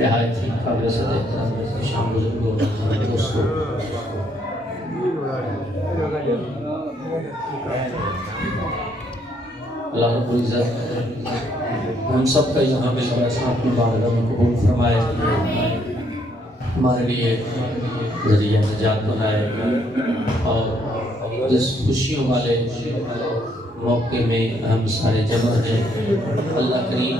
نہایت ہی قابل صدق شام بزرگوں دوستوں، اللہ رب العزت ہم سب کا یہاں مل کر اپنی بارگاہ میں قبول فرمائے، ہمارے لیے ذریعہ نجات بنائے، اور جس خوشیوں والے موقع میں ہم سارے جمع ہیں، اللہ کریم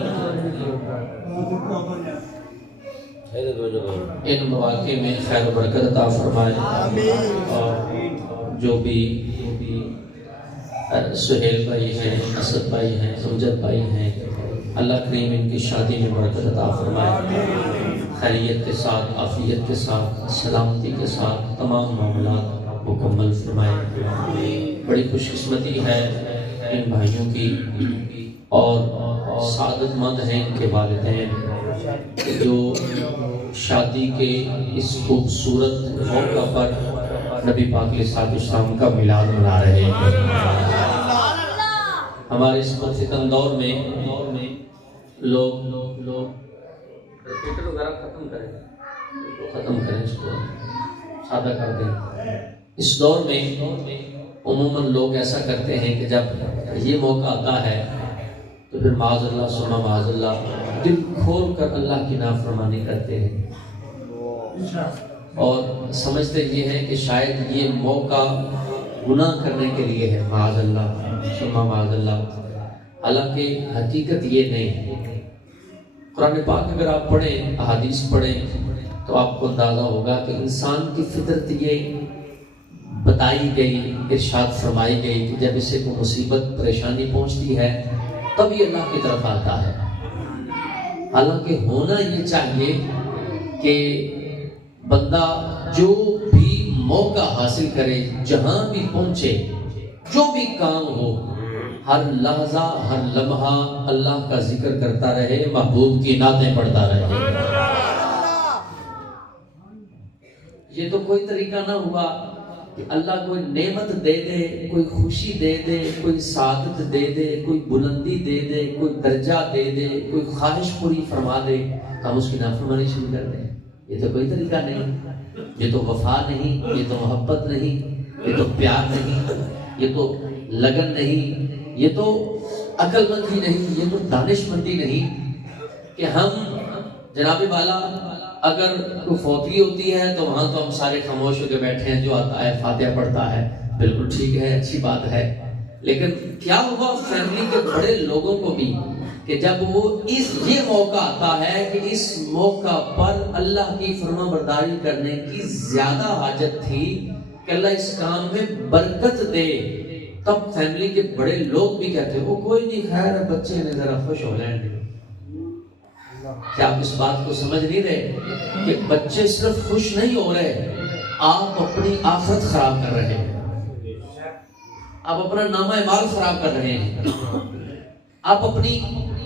ان مواقع میں خیر و برکت عطا فرمائے، اور جو بھی سہیل بھائی ہیں، اسد بھائی ہیں، امجد بھائی ہیں، اللہ کریم ان کی شادی میں برکت عطا فرمائے، خیریت کے ساتھ، عافیت کے ساتھ، سلامتی کے ساتھ تمام معاملات مکمل فرمائے۔ بڑی خوش قسمتی ہے ان بھائیوں کی، اور سعادت مند ہیں ان کے والدین جو شادی کے اس خوبصورت موقع پر نبی پاک علیہ السلام کا میلاد منا رہے ہیں۔ ہمارے اس مفتن دور میں لوگ ٹویٹر وغیرہ ختم کریں اس کو سادہ کر دیں۔ اس دور میں عموماً لوگ ایسا کرتے ہیں کہ جب یہ موقع آتا ہے تو پھر معاذ اللہ ثم معاذ اللہ دل کھول کر اللہ کی نافرمانی کرتے ہیں، اور سمجھتے یہ ہے کہ شاید یہ موقع گناہ کرنے کے لیے ہے، معاذ اللہ ثم معاذ اللہ۔ حالانکہ حقیقت یہ نہیں۔ قرآن پاک اگر آپ پڑھیں، احادیث پڑھیں، تو آپ کو اندازہ ہوگا کہ انسان کی فطرت یہ بتائی گئی، ارشاد فرمائی گئی کہ جب اسے کوئی مصیبت پریشانی پہنچتی ہے تب یہ اللہ کی طرف آتا ہے۔ حالانکہ ہونا یہ چاہیے کہ بندہ جو بھی موقع حاصل کرے، جہاں بھی پہنچے، جو بھی کام ہو، ہر لحظہ ہر لمحہ اللہ کا ذکر کرتا رہے، محبوب کی نعتیں پڑھتا رہے۔ یہ تو کوئی طریقہ نہ ہوا کہ اللہ کوئی نعمت دے دے، کوئی خوشی دے دے، کوئی سعادت دے دے، کوئی بلندی دے دے، کوئی درجہ دے دے، کوئی خواہش پوری فرما دے تو ہم اس کی نافرمانی شروع کر دیں۔ یہ تو کوئی طریقہ نہیں، یہ تو وفا نہیں، یہ تو محبت نہیں، یہ تو پیار نہیں، یہ تو لگن نہیں، یہ تو عقل مندی نہیں، یہ تو دانش مندی نہیں کہ ہم جناب والا اگر کوئی فوتگی ہوتی ہے تو وہاں تو ہم سارے خاموش ہو کے بیٹھے ہیں، جو آتا ہے فاتحہ پڑھتا ہے، بالکل ٹھیک ہے، اچھی بات ہے، لیکن کیا ہوا فیملی کے بڑے لوگوں کو بھی کہ جب وہ یہ موقع آتا ہے کہ اس موقع پر اللہ کی فرما برداری کرنے کی زیادہ حاجت تھی کہ اللہ اس کام میں برکت دے، تب فیملی کے بڑے لوگ بھی کہتے ہیں وہ کوئی نہیں، خیر بچے نے ذرا خوش ہو جائیں گے۔ کیا آپ اس بات کو سمجھ نہیں رہے کہ بچے صرف خوش نہیں ہو رہے، آپ اپنی آخرت خراب کر رہے ہیں، آپ اپنا نامہ اعمال خراب کر رہے ہیں، آپ اپنی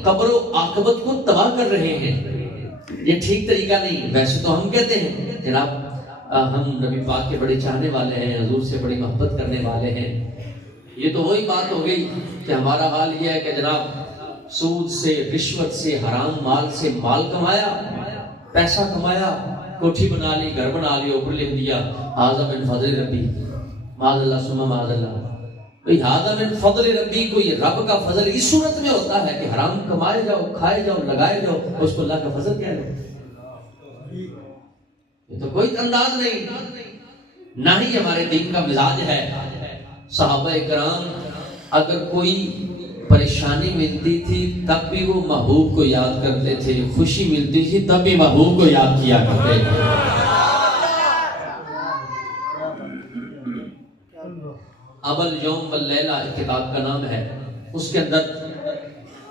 قبر و عاقبت کو تباہ کر رہے ہیں۔ یہ ٹھیک طریقہ نہیں۔ ویسے تو ہم کہتے ہیں جناب ہم نبی پاک کے بڑے چاہنے والے ہیں، حضور سے بڑی محبت کرنے والے ہیں، یہ تو وہی بات ہو گئی کہ ہمارا حال یہ ہے کہ جناب سود سے، رشوت سے، حرام مال سے مال کمایا، پیسہ کمایا، کوٹھی بنا لی، گھر بنا لی، اوپر لکھ دیا ھذا من فضل ربی، معاذ اللہ ثم معاذ اللہ۔ ھذا من فضل ربی کو یہ رب کا فضل اس صورت میں ہوتا ہے کہ حرام کمائے جاؤ، کھائے جاؤ، لگائے جاؤ، اس کو اللہ کا فضل کہہ لو۔ یہ تو کوئی انداز نہیں، نہ ہی ہمارے دین کا مزاج ہے۔ صحابہ کرام اگر کوئی پریشانی ملتی تھی تب بھی وہ محبوب کو یاد کرتے تھے، خوشی ملتی تھی تب بھی محبوب کو یاد کیا کرتے تھے۔ ابل یوم واللیلہ کتاب کا نام ہے، اس کے اندر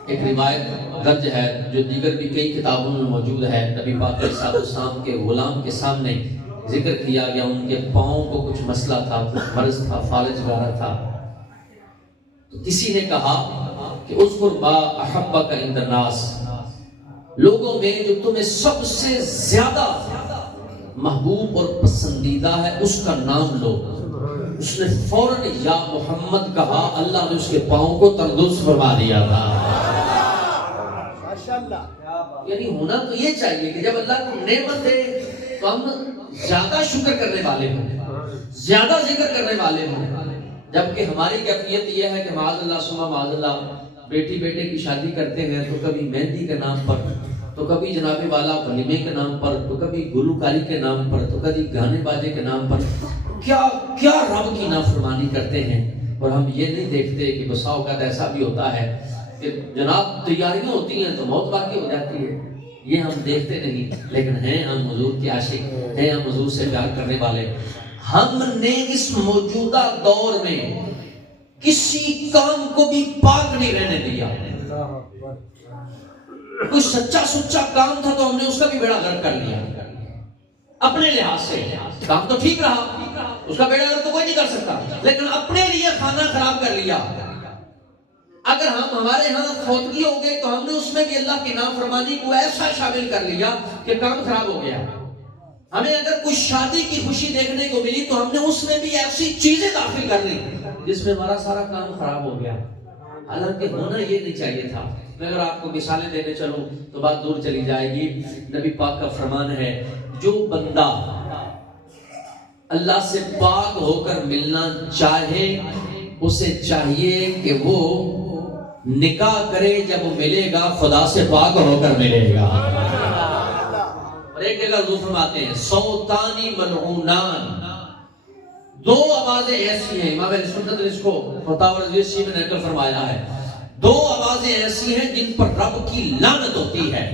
ایک روایت درج ہے جو دیگر بھی کئی کتابوں میں موجود ہے۔ نبی پاک علیہ السلام کے غلام کے سامنے ذکر کیا گیا، ان کے پاؤں کو کچھ مسئلہ تھا، کچھ مرض تھا، فالج وغیرہ تھا، تو کسی نے کہا کہ اذکر ما احبک عند الناس، لوگوں میں جو تمہیں سب سے زیادہ محبوب اور پسندیدہ ہے اس کا نام لو۔ اس نے فوراً یا محمد کہا، اللہ نے اس کے پاؤں کو تندرست فرما دیا تھا۔ یعنی ہونا تو یہ چاہیے کہ جب اللہ کو نعمت دے تو ہم زیادہ شکر کرنے والے ہوں، زیادہ ذکر کرنے والے ہوں، جبکہ ہماری کیفیت یہ ہے کہ معاذ اللہ ثم معاذ اللہ بیٹی بیٹے کی شادی کرتے ہیں تو کبھی مہندی کے نام پر، تو کبھی جناب والا ولیمے کے نام پر، تو کبھی گلوکاری کے نام پر، تو کبھی گانے بازے کے نام پر کیا کیا رب کی نافرمانی کرتے ہیں. اور ہم یہ نہیں دیکھتے کہ بسا اوقات ایسا بھی ہوتا ہے کہ جناب تیاریاں ہوتی ہیں تو موت واقع ہو جاتی ہے، یہ ہم دیکھتے نہیں. لیکن ہیں ہم حضور کے عاشق، ہیں ہم حضور سے پیار کرنے والے. ہم نے اس موجودہ دور میں کسی کام کو بھی پاک نہیں رہنے دیا. کوئی سچا سچا کام تھا تو ہم نے اس کا بھی بیڑا غرق کر لیا اپنے لحاظ سے. کام تو ٹھیک رہا، اس کا بیڑا غرق تو کوئی نہیں کر سکتا، لیکن اپنے لیے کھانا خراب کر لیا. اگر ہمارے ہاں فوتگی ہو گئی تو ہم نے اس میں بھی اللہ کی نافرمانی کو ایسا شامل کر لیا کہ کام خراب ہو گیا. ہمیں اگر کوئی شادی کی خوشی دیکھنے کو ملی تو ہم نے اس میں بھی ایسی چیزیں داخل کر لی جس میں ہمارا سارا کام خراب ہو گیا. حالانکہ ہونا یہ نہیں چاہیے تھا. میں اگر آپ کو مثالیں دینے چلوں تو بات دور چلی جائے گی. نبی پاک کا فرمان ہے جو بندہ اللہ سے پاک ہو کر ملنا چاہے اسے چاہیے کہ وہ نکاح کرے، جب وہ ملے گا خدا سے پاک ہو کر ملے گا. اور ایک جگہ حضور فرماتے ہیں صوتانی ملعونان، دو آوازیں ایسی ہیں، امام اہل سنت نے اس کو فتاوی رضویہ میں نقل فرمایا ہے، دو آوازیں ایسی ہیں جن پر رب کی لعنت ہوتی ہے.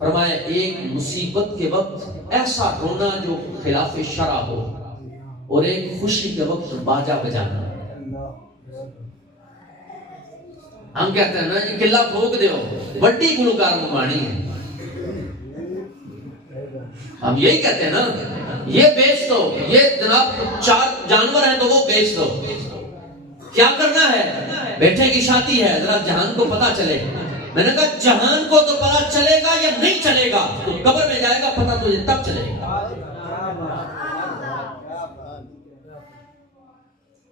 فرمایا ایک مصیبت کے وقت ایسا رونا جو خلاف شرع ہو، اور ایک خوشی کے وقت باجا بجانا. ہم کہتے ہیں نا یہ قلعہ پھونک دیو بڑی گلوکار ممانی ہے، ہم یہی کہتے ہیں نا یہ بیچ دو، یہ جناب 4 جانور ہیں تو وہ بیچ دو. کیا کرنا ہے؟ بیٹے کی شادی ہے، ذرا جہان کو پتا چلے. میں نے کہا جہان کو تو پتا چلے گا یا نہیں چلے گا؟ تو قبر میں جائے گا پتا تجھے تب چلے گا.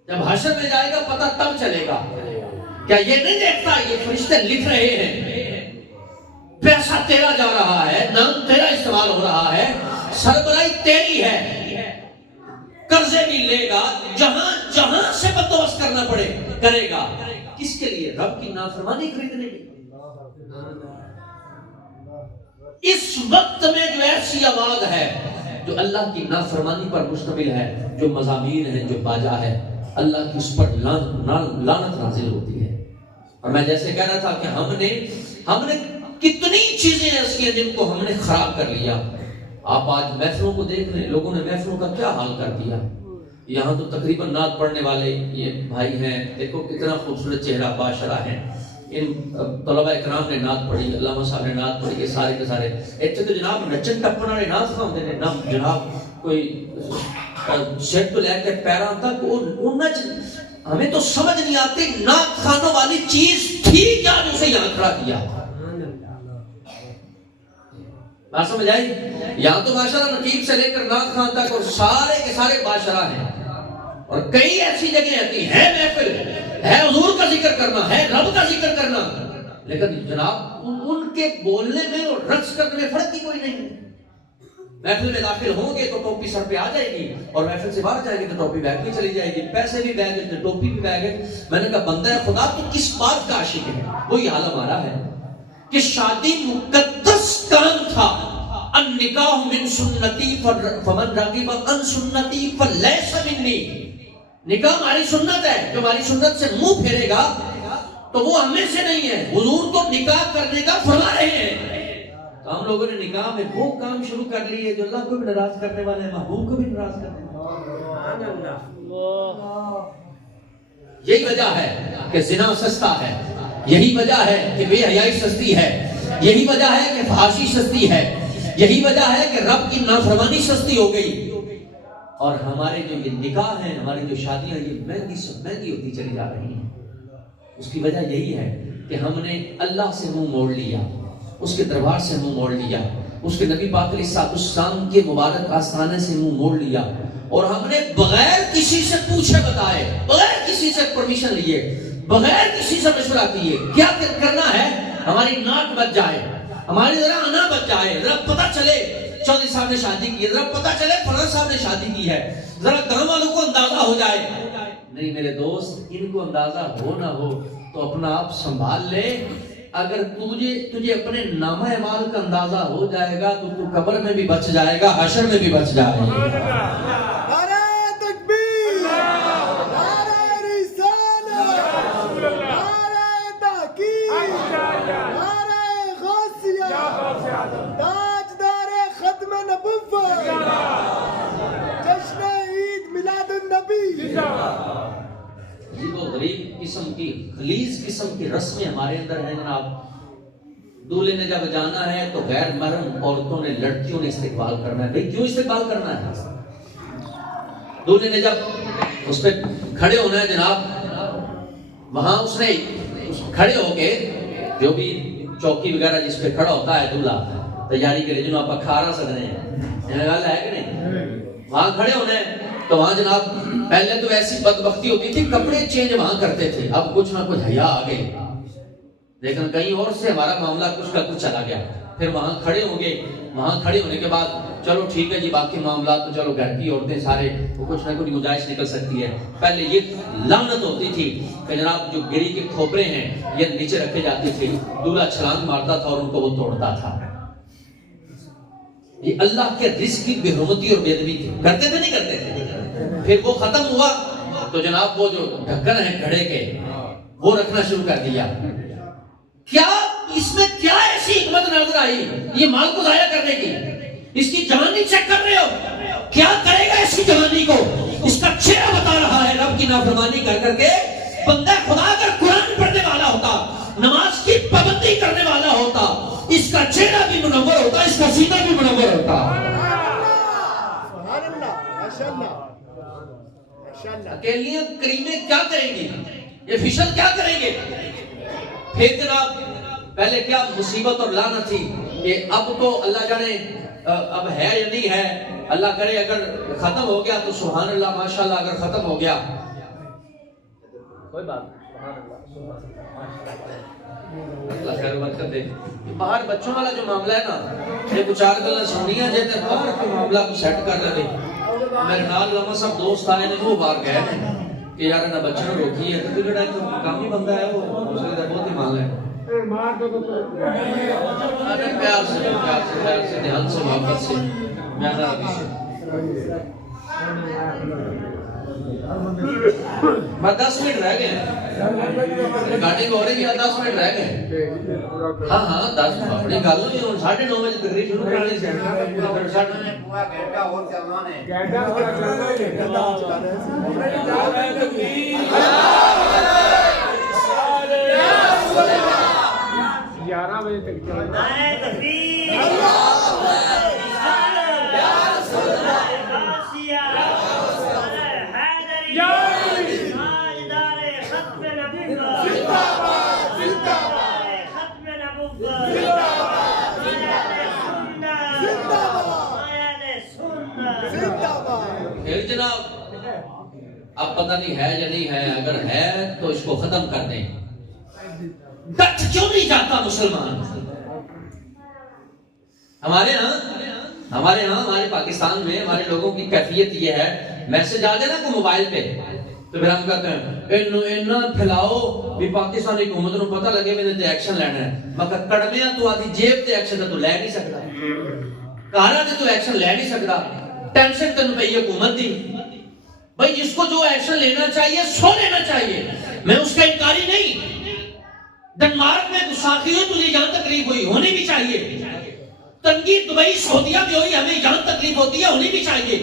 جب حشر میں جائے گا پتا تب چلے گا. کیا یہ نہیں دیکھتا یہ فرشتے لکھ رہے ہیں، پیسہ تیرا جا رہا ہے، نام تیرا استعمال ہو رہا ہے، سربراہی تیری ہے، قرضے بھی لے گا، جہاں جہاں سے بندوبست کرنا پڑے کرے گا. کس کے لیے؟ رب کی نافرمانی خریدنے کے. اس وقت میں جو ایسی آواز ہے جو اللہ کی نافرمانی پر مشتمل ہے، جو مضامین ہے، جو باجا ہے، اللہ کی اس پر لعنت نازل ہوتی ہے. اور میں جیسے کہہ رہا تھا کہ ہم نے کتنی چیزیں ایسی ہیں جن کو ہم نے خراب کر لیا. آپ آج محفلوں کو دیکھ رہے ہیں، لوگوں نے محفلوں کا کیا حال کر دیا. یہاں تو تقریباً نعت پڑھنے والے یہ بھائی ہیں، دیکھو کتنا خوبصورت چہرہ باشرہ ہے. ان طلباء کرام نے نعت پڑھی، علامہ صاحب نے نعت پڑھی، یہ سارے کے سارے ایسے تو جناب نچن ٹپن والے نعت خواندے نے نہ جناب کوئی سیٹ تو لے کے پیراں تک ان ہمیں تو سمجھ نہیں آتی نعت خانوں والی چیز تھی کیا جو اسے یہاں کھڑا کیا. بات سمجھ آئی؟ یہاں تو ماشاءاللہ نقیب سے لے کر نعت خان تک اور سارے کے سارے بادشاہ ہیں. اور کئی ایسی جگہیں آتی ہیں محفل ہے حضور کا ذکر کرنا ہے، رب کا ذکر کرنا، لیکن جناب ان کے بولنے میں اور رقص کرنے میں فرق ہی کوئی نہیں. محفل میں داخل ہوں گے تو ٹوپی سر پہ آ جائے گی، اور محفل سے باہر جائیں گے تو ٹوپی بیگ میں چلی جائے گی، پیسے بھی بیگ ہے، ٹوپی بھی بیگ ہے. میں نے کہا بندہ خدا تو کس بات کا عاشق ہے؟ وہی حال ہمارا ہے کہ شادی مقدس کام تھا. النکاح من سنتی فمن رغب عن سنتی فلیس منی. نکاح ہماری سنت ہے، جو ہماری سنت سے منہ پھیرے گا تو وہ ہم میں سے نہیں ہے. حضور تو نکاح کرنے کا فرما رہے ہیں. تو ہم لوگوں نے نکاح میں وہ کام شروع کر لیے جو اللہ کو بھی ناراض کرنے والے ہیں، محبوب کو بھی ناراض کرنے والے. یہی وجہ ہے کہ زنا سستا ہے، یہی وجہ ہے کہ بے حیائی سستی ہے، یہی وجہ ہے کہ فحاشی سستی ہے، یہی وجہ ہے کہ رب کی نافرمانی سستی ہو گئی. اور ہمارے جو یہ نکاح ہیں، ہماری جو شادیاں یہ مہنگی سے مہنگی ہوتی چلی جا رہی ہیں. اس کی وجہ یہی ہے کہ ہم نے اللہ سے منہ موڑ لیا، اس کے دربار سے منہ موڑ لیا، اس کے نبی پاک علیہ السلام کے مبارک آستانے سے منہ موڑ لیا، اور ہم نے بغیر کسی سے پوچھے بتائے، بغیر کسی سے پرمیشن لیے، بغیر کسی سے مشورہ کیے کیا کرنا ہے، ہماری ناک بچ جائے، ہماری ذرا انا بچ جائے، ذرا پتہ چلے چودھری صاحب نے شادی کی ہے، ذرا پتہ چلے فلاں صاحب نے شادی کی ہے، ذرا گاؤں والوں کو اندازہ ہو جائے. نہیں میرے دوست، ان کو اندازہ ہو نہ ہو تو اپنا آپ سنبھال لے. اگر تجھے اپنے نامہ اعمال کا اندازہ ہو جائے گا تو قبر میں بھی بچ جائے گا، حشر میں بھی بچ جائے گا. یہ وہ غریب قسم کی غلیظ قسم کی رسمیں ہمارے اندر ہیں جناب. دولہے نے جب جانا ہے تو غیر محرم عورتوں نے، لڑکیوں نے استقبال کرنا ہے. بھئی کیوں استقبال کرنا ہے؟ دولہے نے جب اس پہ کھڑے ہونا ہے جناب، وہاں اس نے کھڑے ہو کے جو بھی چوکی وغیرہ جس پہ کھڑا ہوتا ہے دولہا تیاری کے لیے، جنہوں آپ کھارا سکتے ہیں، یہ گل ہے کہ نہیں؟ وہاں کھڑے ہونا ہے تو وہاں جناب پہلے تو ایسی بدبختی ہوتی تھی، کپڑے چینج وہاں کرتے تھے. اب کچھ نہ کچھ حیا آ گئے، لیکن کہیں اور سے ہمارا معاملہ کچھ کا کچھ چلا گیا. پھر وہاں کھڑے ہوں گے، وہاں کھڑے ہونے کے بعد چلو ٹھیک ہے جی، باقی معاملات تو چلو گھر کی عورتیں سارے وہ کچھ نہ کچھ گنجائش نکل سکتی ہے. پہلے یہ لعنت ہوتی تھی کہ جناب جو گری کے کھوپرے ہیں یہ نیچے رکھے جاتے تھے، دولہا چھلانگ مارتا تھا اور ان کو وہ توڑتا تھا. یہ اللہ کے رزق کی بے حرمتی اور بے ادبی تھی. کرتے تھے نہیں کرتے تھے؟ پھر وہ ختم ہوا تو جناب وہ جو ڈھکن ہے گھڑے کے وہ رکھنا شروع کر دیا. کیا اس میں کیا ایسی حکمت نظر آئی یہ مال کو ضائع کرنے کی؟ اس کی جوانی چیک کر رہے ہو؟ کیا کرے گا اس کی جوانی کو؟ اس کا چہرہ بتا رہا ہے. رب کی نافرمانی کر کر کے بندہ خدا اگر قرآن پڑھنے والا ہوتا، نماز کی پابندی کرنے والا ہوتا، اس کا چہرہ بھی منور ہوتا، اس کا سینہ بھی منور ہوتا. اکیلیاں کریمیں کیا کریں گی؟ یہ فشل کیا کریں گے؟ پھر جناب پہلے کیا مصیبت اور لعنت تھی کہ اب تو اللہ جانے اب ہے یا نہیں ہے. اللہ کرے اگر ختم ہو گیا تو سبحان اللہ ماشاءاللہ. اگر ختم ہو گیا کوئی بات اللہ خیر برکت دے. باہر بچوں والا جو معاملہ ہے نا، یہ کچھ چار گلاں سنیاں جے تے باہر کے معاملہ کو سیٹ کر لے. میرے نال لما سب دوست آئے نے وہ باہر گئے ہیں کہ یار نہ بچوں نے روکی ہے تو جڑا تو کامی بندہ ہے وہ اسے بہت ہی مان ہے. پیار سے دھیان سے محبت سے میاں بس 10 منٹ رہ گئے ریکارڈنگ ہو رہی ہے. 10 منٹ رہ گئے. ہاں 10 اپنی گل نہیں. 9:30 بجے تقریر شروع کرنی سی. پورا گھنٹہ اور چلنا ہے. 11 بجے تک چلنا ہے. پھر جناب اب پتہ نہیں ہے یا نہیں ہے. اگر ہے تو اس کو ختم کر دیں. ڈٹ کیوں نہیں جاتا مسلمان؟ ہمارے ہاں ہمارے پاکستان میں ہمارے لوگوں کی کیفیت یہ ہے، میسج آ جائے نا کوئی موبائل پہ تو پھر ہم کہتے ہیں انہاں پھیلاؤ بھی پاکستانی حکومت نوں پتہ لگے میں تے ایکشن لینا ہے. مگر کڑمیاں تو آدھی جیب تے ایکشن تو لے نہیں سکدا، کاراں تے تو ایکشن لے نہیں سکدا. ٹینشن تینوں پئی حکومت دی. بھائی جس کو جو ایکشن لینا چاہیے سو لینا چاہیے، میں اس کا انکاری نہیں. ڈنمارک میں گستاخی ہوئی تجھے جہاں تکلیف ہوئی ہونی بھی چاہیے. تنگی دبئی سعودیہ میں ہوئی ہمیں جہاں تکلیف ہوتی ہے ہونی بھی چاہیے.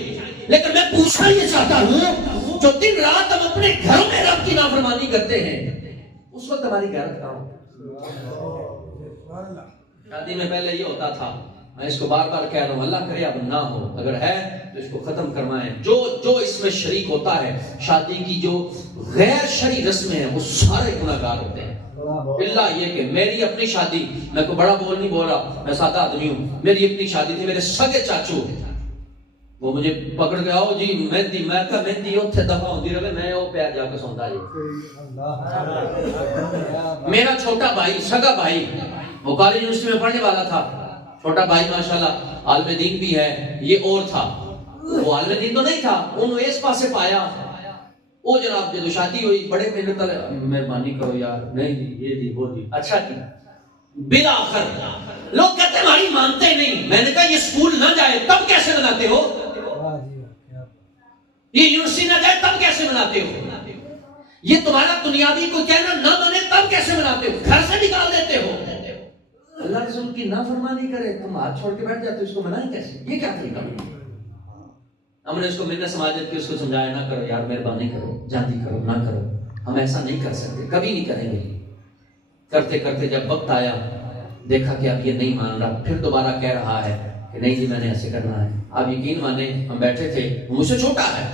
لیکن میں پوچھنا یہ چاہتا ہوں جو دن رات ہم اپنے گھروں میں رب کی نافرمانی کرتے ہیں اس وقت ہماری غیرت کہاں ہو؟ شادی میں پہلے یہ ہوتا تھا، میں اس کو بار بار کہہ رہا ہوں اللہ کرے اب نہ ہو. اگر ہے تو اس کو ختم کرنا ہے. جو اس میں شریک ہوتا ہے شادی کی جو غیر شرعی رسمیں ہیں وہ سارے گناہگار ہوتے ہیں. اللہ یہ کہ میری اپنی شادی، میں کوئی بڑا بول نہیں بول رہا، میں سادہ آدمی ہوں. میری اپنی شادی تھی، میرے سگے چاچو وہ مجھے پکڑ کے آؤ جی مہندی، میں کہا مہندی اوتھے دفعہ ہوندی رہے میں او پیر جا کے سوندا جی. میرا چھوٹا بھائی سگا بھائی وہ کالج یونیورسٹی میں پڑھنے والا تھا، چھوٹا بھائی ماشاءاللہ عالم دین بھی ہے، یہ اور تھا، وہ عالم دین تو نہیں تھا، انہوں نے اس پاسے پایا، وہ جناب جب شادی ہوئی بڑے محنت مہربانی کرو یار، نہیں جی یہ جی وہ جی اچھا کی، بالآخر لوگ کہتے ہیں ہماری مانتے ہی نہیں، میں نے کہا یہ اسکول نہ جائے تب کیسے مناتے ہو، یہ یونیورسٹی نہ جائے تب کیسے مناتے ہو، یہ تمہارا دنیاوی کو کہنا نہ بنے تب کیسے مناتے ہو، گھر سے نکال دیتے ہو، اللہ رسول کی نافرمانی کرے تم ہاتھ چھوڑ کے بیٹھ جاتے ہو، اس کو منائیں کیسے، یہ کیا طریقہ ہے؟ ہم نے اس کو منت سماجت کی اس کو سمجھایا، نہ کرو یار مہربانی کرو، جلدی کرو، نہ کرو، ہم ایسا نہیں کر سکتے، کبھی نہیں کریں گے۔ کرتے کرتے جب وقت آیا دیکھا کہ اب یہ نہیں مان رہا، پھر دوبارہ کہہ رہا ہے کہ نہیں جی میں نے ایسے کرنا ہے۔ آپ یقین مانے ہم بیٹھے تھے، مجھ سے چھوٹا ہے،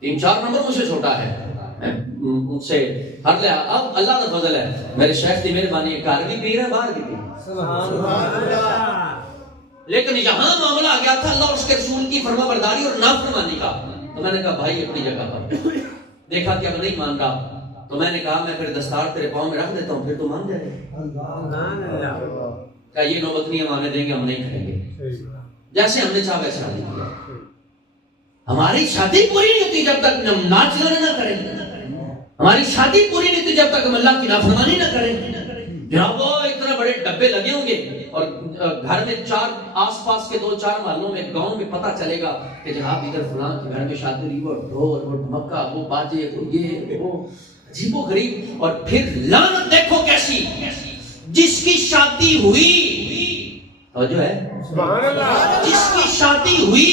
3-4 نمبر مجھ سے چھوٹا ہے، میں ان سے ہر لیا، اب اللہ کا فضل ہے میرے شیخ کی مہربانی ہے، کار بھی پیر ہے باہر بھی پیر، لیکن یہاں معاملہ آ گیا تھا اللہ اور اس کے رسول کی فرما برداری اور نافرمانی کا، تو میں نے کہا بھائی اپنی جگہ پر، دیکھا کہ اب نہیں مان رہا، تو میں نے کہا میں پھر دستار تیرے پاؤں میں رکھ دیتا ہوں، پھر تو مان جائے گا، کیا یہ نوبت نہیں ہم آنے دیں گے، ہم نہیں کریں گے، جیسے ہم نے چاہا ویسے شادی کیا۔ ہماری شادی پوری نہیں ہوتی جب تک ہم ناچ گانے نہ کریں، ہماری شادی پوری نہیں ہوتی جب تک ہم اللہ کی نافرمانی نہ کریں۔ جناب وہ اتنے بڑے ڈبے لگے ہوں گے اور گھر میں 4 آس پاس کے 2-4 محلوں میں گاؤں میں پتہ چلے گا کہ جناب ادھر فلاں کے گھر میں شادی ہوئی، وہ ڈھول وہ ڈھمکا وہ باجے وہ یہ وہ عجیب و غریب، اور پھر لعنت دیکھو کیسی، جس کی شادی ہوئی توجہ ہے سبحان اللہ، جس کی شادی ہوئی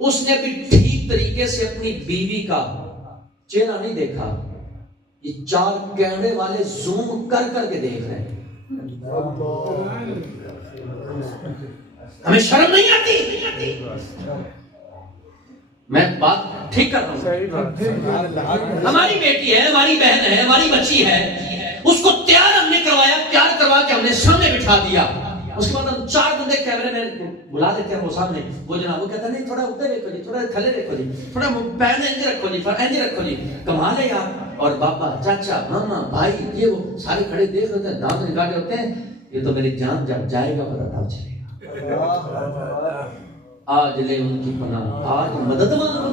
اس نے بھی ٹھیک طریقے سے اپنی بیوی کا چہرہ نہیں دیکھا، یہ 4 کیمرے والے زوم کر کر کے دیکھ رہے ہیں، ہمیں شرم نہیں آتی؟ میں بات ٹھیک کر رہا ہوں، ہماری بیٹی ہے، ہماری بہن ہے، ہماری بچی ہے، اس کو تیار ہم نے کروایا، تیار کروا کے ہم نے سامنے بٹھا دیا، اس کے بعد ہم 4 بندے کیمرے میں بلا دیتے ہیں وہ سامنے، وہ جناب وہ کہتا ہے نہیں تھوڑا اوپر دیکھو جی، تھوڑا تھلے دیکھو جی، تھوڑا پین انج رکھو جی، انج رکھو جی، کمال ہے یار، اور پاپا چاچا ماما بھائی یہ وہ سارے کھڑے دیکھ رہے ہیں، دانت نکالے ہوتے ہیں، یہ تو میری جان جب جائے گا پتہ تب چلے گا، آج لے ان کی پناہ، آج مدد مانگو،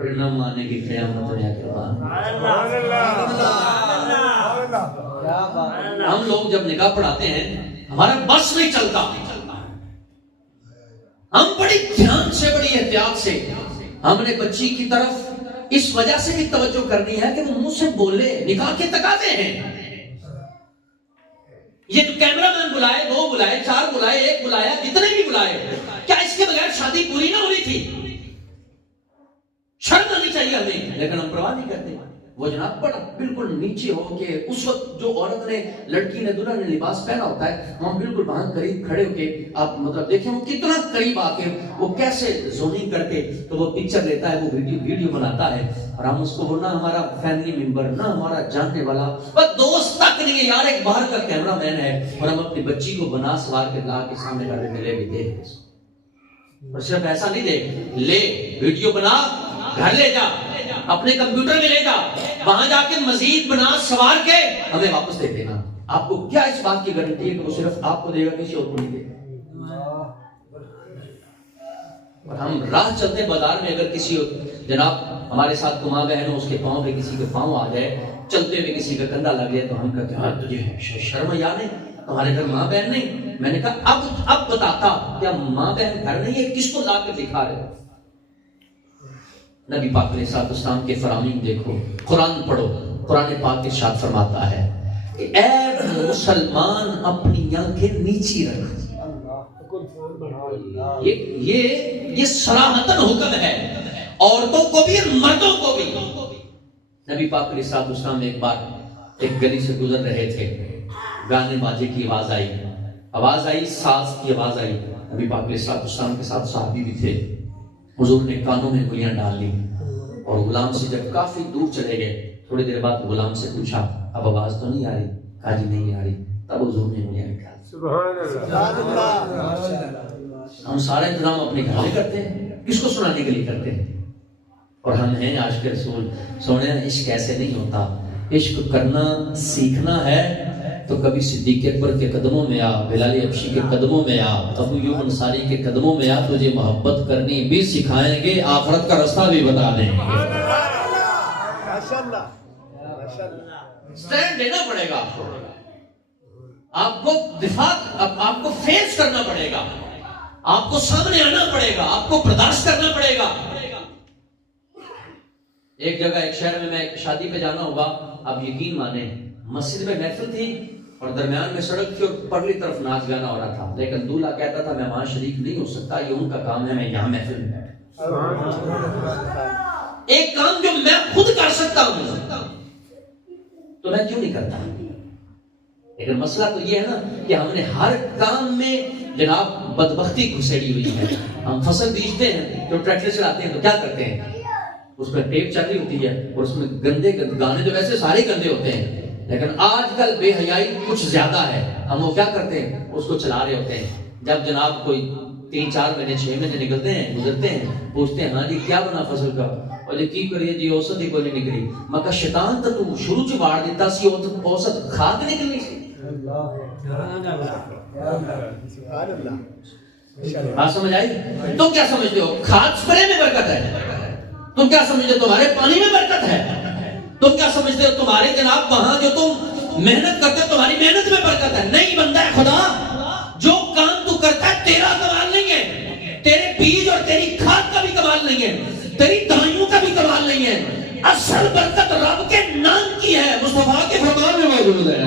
پھر نہ مانے کی قیامت میں اکرمان۔ ہم لوگ جب نکاح پڑھاتے ہیں ہمارا بس نہیں چلتا، ہم بڑی دھیان سے بڑی احتیاط سے ہم نے بچی کی طرف اس وجہ سے بھی توجہ کرنی ہے کہ وہ منہ سے بولے، نکاح کے تقاضے ہیں، یہ جو کیمرہ مین بلائے، 2 بلائے، 4 بلائے، 1 بلایا، جتنے بھی بلائے، کیا اس کے بغیر شادی پوری نہ ہونی تھی؟ شرم آنی چاہیے ہمیں، لیکن ہم پرواہ نہیں کرتے۔ وہ جناب بڑا بالکل نیچے ہو کے اس وقت جو عورت نے لڑکی نے دلہن نے لباس پہنا ہوتا ہے، ہم بالکل وہاں قریب کھڑے ہو کے آپ مطلب دیکھیں وہ کتنا قریب آ کے وہ کیسے زومنگ کر کے تو وہ پکچر لیتا ہے، وہ ویڈیو بناتا ہے، اور ہم اس کو وہ نہ ہمارا فیملی ممبر نہ ہمارا جاننے والا بس دوست تک نہیں ہے یار، ایک باہر کا کیمرہ مین ہے، اور ہم اپنی بچی کو بنا سوار کے لا کے سامنے کر ملے بھی دیکھ، اور صرف ایسا نہیں دیکھ لے ویڈیو بنا گھر لے جا، اپنے کمپیوٹر میں لے جا، وہاں جا کے مزید بنا سوار کے ہمیں واپس دے دینا۔ آپ کو کیا اس بات کی گارنٹی ہے کہ وہ صرف آپ کو دے گا، کسی اور کو نہیں دے گا؟ اور ہم راہ چلتے بازار میں اگر کسی جناب ہمارے ساتھ ماں بہن ہو، اس کے پاؤں پہ کسی کے پاؤں آ جائے، چلتے ہوئے کسی کا کندھا لگ جائے تو ہم کہتے ہیں تجھے شرم یا نہیں، تمہارے گھر ماں بہن نہیں؟ میں نے کہا اب بتاتا کیا ماں بہن گھر نہیں ہے، کس کو لا کر دکھا رہے ہو؟ نبی پاک علیہ الصلوۃ والسلام کے فرامین دیکھو، قرآن پڑھو، قرآن پاک ارشاد فرماتا ہے کہ اے مسلمان اپنی آنکھیں نیچی رکھ، یہ صراحتاً حکم ہے عورتوں کو بھی اور مردوں کو بھی۔ نبی پاک علیہ الصلوۃ والسلام ایک بار ایک گلی سے گزر رہے تھے، گانے باجے کی آواز آئی، ساز کی آواز آئی، نبی پاک علیہ الصلوۃ والسلام کے ساتھ صحابی بھی تھے، حضور نے کانوں میں انگلیاں ڈال لی، اور غلام سے جب کافی دور چلے گئے، تھوڑی دیر بعد غلام سے پوچھا اب آواز تو نہیں آ رہی؟ کہا جی نہیں آ رہی، تب حضور نے انگلیاں نکالی۔ سبحان اللہ۔ ہم سارا انتظام اپنے گھر میں کرتے ہیں، کس کو سنانے کے لیے کرتے ہیں؟ اور ہم ہیں عاشق رسول، سونے عشق ایسے نہیں ہوتا، عشق کرنا سیکھنا ہے، تو کبھی صدیق اکبر کے قدموں میں آ، بلال حبشی کے قدموں میں آ، ابو ایوب انصاری کے قدموں میں آ، تجھے محبت کرنی بھی سکھائیں گے، آخرت کا راستہ بھی بتا دیں گے۔ سٹینڈ لینا پڑے گا آپ کو، آپ کو دفاع، آپ کو فیس کرنا پڑے گا، آپ کو سامنے آنا پڑے گا، آپ کو برداشت کرنا پڑے گا۔ ایک جگہ ایک شہر میں شادی پہ جانا ہوا، آپ یقین مانیں مسجد میں محفل تھی اور درمیان میں سڑک تھی اور پرلی طرف ناچ گانا ہو رہا تھا، لیکن دولہا کہتا تھا میں وہاں شریک نہیں ہو سکتا، یہ ان کا کام ہے، میں یہاں محفل میں بیٹھا۔ ایک کام جو میں خود کر سکتا ہوں تو میں کیوں نہیں کرتا؟ لیکن مسئلہ تو یہ ہے نا کہ ہم نے ہر کام میں جناب بدبختی گھسیڑی ہوئی ہے۔ ہم فصل بیجتے ہیں، جو ٹریکٹر چلاتے ہیں تو کیا کرتے ہیں، اس پر ٹیپ چل رہی ہوتی ہے اور اس میں گندے گانے جو ویسے سارے گندے ہوتے ہیں، لیکن آج کل بے حیائی کچھ زیادہ ہے، ہم وہ کیا کرتے ہیں، اس کو چلا رہے ہوتے ہیں۔ جب جناب کوئی 3-4 مہینے 6 مہینے نکلتے ہیں، گزرتے ہیں، پوچھتے ہیں ہاں جی کیا بنا فصل کا، اور یہ کی کریے جی اوسط ہی کوئی نہیں نکلی۔ میں کہا شیطان تو شروع چ واڑ دیتا سی، اوسط کھاد نکلنی سی۔ بات سمجھ آئی؟ تم کیا سمجھتے ہو کھاد سپرے میں برکت ہے؟ تم کیا سمجھتے ہو تمہارے پانی میں برکت ہے؟ تم کیا سمجھتے ہو تمہارے جناب وہاں جو تم محنت کرتے ہو تمہاری محنت میں برکت ہے؟ نہیں بندہ ہے خدا، جو کام تو کرتا ہے تیرا کمال نہیں ہے، تیرے بیج اور تیری کھاد کا بھی کمال نہیں ہے، تیری دوائیوں کا بھی کمال نہیں ہے، اصل برکت رب کے نام کی ہے، مصطفیٰ کے فرمان میں موجود ہے۔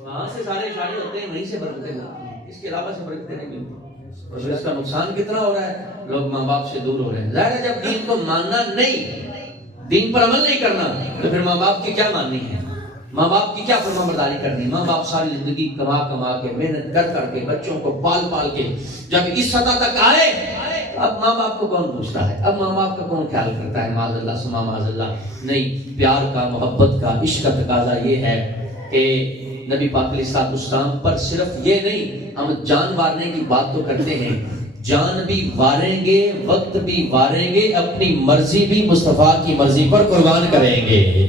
وہاں سے سارے اشارے ہوتے ہیں، وہیں سے برکتیں ہوتی ہیں، اس کے علاوہ سے برکتیں نہیں ملتی۔ اور اس کا نقصان کتنا ہو رہا ہے، لوگ ماں باپ سے دور ہو رہے ہیں۔ ظاہر ہے جب دین کو ماننا نہیں، دین پر عمل نہیں کرنا، تو پھر ماں باپ کی کیا ماننی ہے، ماں باپ کی کیا فرما برداری کرنی؟ ماں باپ ساری زندگی کما کما کے محنت کر کر کے بچوں کو پال پال کے جب اس سطح تک آئے، اب ماں باپ کو کون پوچھتا ہے، اب ماں باپ کا کون خیال کرتا ہے؟ معاذ اللہ سما معاذ اللہ۔ نہیں، پیار کا، محبت کا، عشق کا تقاضا یہ ہے کہ نبی پاک علیہ السلام پر صرف یہ نہیں، ہم جان وارنے کی بات تو کرتے ہیں، جان بھی واریں گے، وقت بھی واریں گے، اپنی مرضی بھی مصطفیٰ کی مرضی پر قربان کریں گے۔